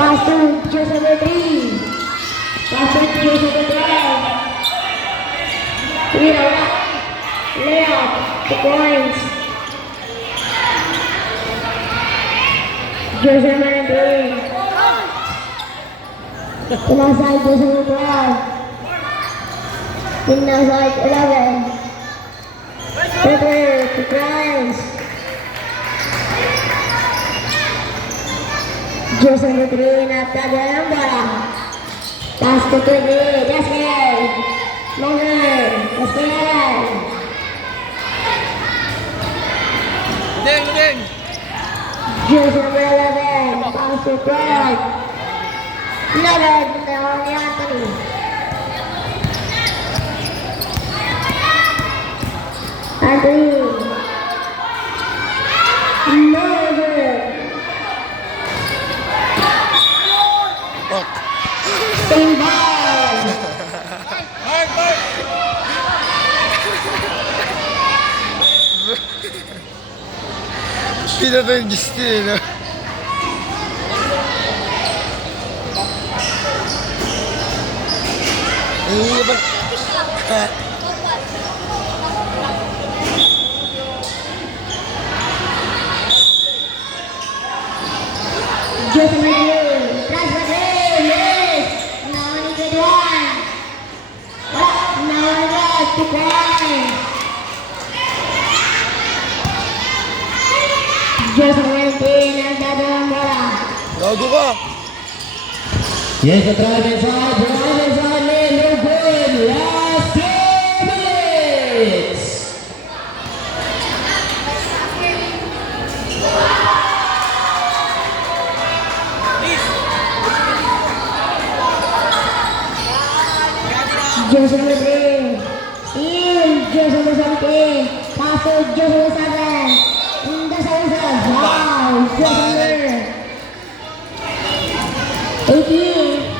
Pass to just number 3. Pass to just number 12. Layup. 2 points. Just number 3. Inside just number 12. Inside 11. Peter, 2 points. Just number 3, napagyan ang bola. Pass to 20, Jasper. Longer, Jasper. Ding! Just number 11, pass to 12. 11, Leon Anthony. Anthony. Longer. Same ball. Mark! Sino ba yung Justin? Just a minute. Transfer game. Yes. Now only good one. Now only got 2 points. Just a minute. Nagdadala ang bola. Gago ka! Yes, the drive inside, man, no good. Last 2 minutes. Just number 3. Steal. Just number 17. Pass to just number 7. Just number 7. Wow. Just number 18.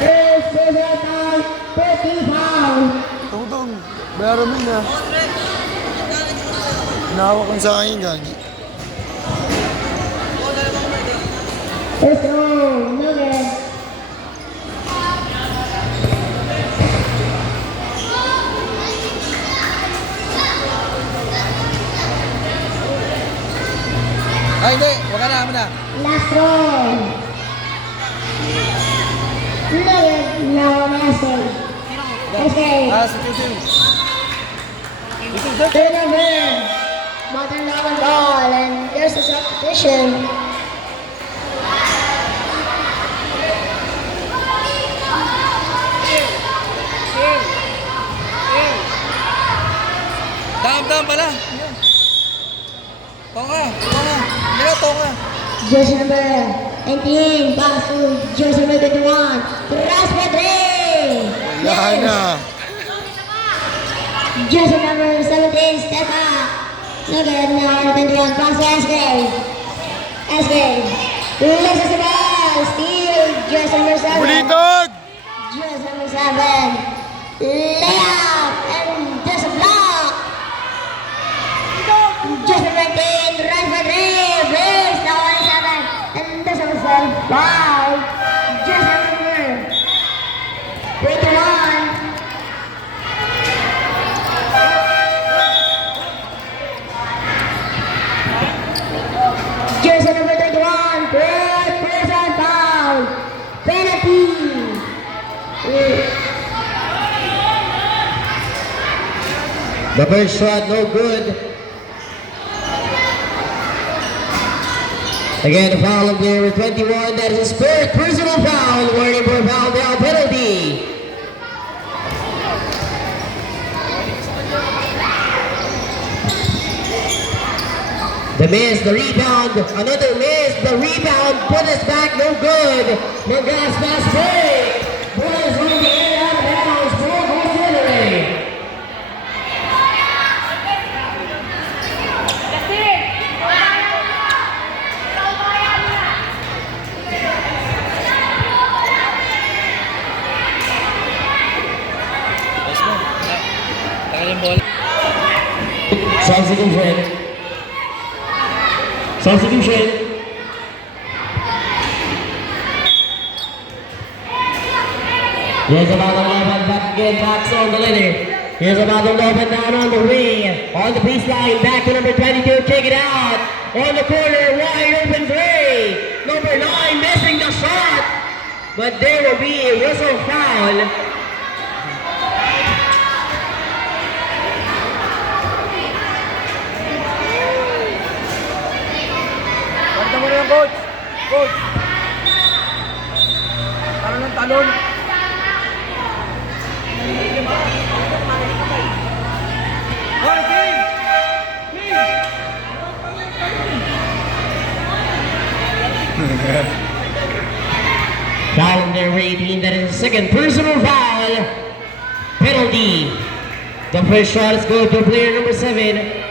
First personal foul. 30 foul. Tungtong, bayaran mo na. Nahawak ko sa akin, gagi. Let's go. No good. Ay, hindi. Huwag ka na. Last roll. No good. No message. Okay. Si Tutu. Turnover. Bottom down ball and there's a substitution. Dam pala. Tonga. Mira, Tonga. Jersey number 19, pass to jersey number 21. Transfer 3. Yan na. Jersey number 17, step up. No good, number 21, pass to SK. SK. Releases the ball. Steal, jersey number 7. Bulitog! Jersey number 7. Layup. And there's a block. Jersey number 19, run for 3. Brace, now on 7. And there's a block. Wow. Jersey number 21. Jersey number 21, third person foul. Penalty. The first shot, no good. Again, the foul of player 21. That is his third personal foul. Warning for a foul down penalty. The miss, the rebound, another miss, the rebound, put us back, no good. No gas mask break. Boys on the air out of bounds for Auxiliary. Substitution. Here's about the Loban back again, backs on the litter. Here's about the Loban down on the wing. On the baseline, back to number 22, kick it out. On the corner, wide open three. Number 9 missing the shot. But there will be a whistle foul. Pagka mo na yung coach. Coach. Talon ng talon. Hoy, King! Foul number 18, that is the second personal foul. Penalty. The first shot is good to player number 7.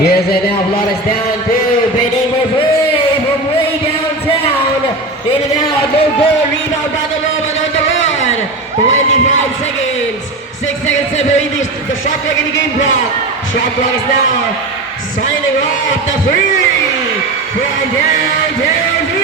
Here's it now, Flores down two, Benny with three from way downtown. In and out, no good, rebound by the Loban on the run. 25 seconds, 6 seconds separating the shot clock in the game clock. Shot clock is now signing off the three from downtown.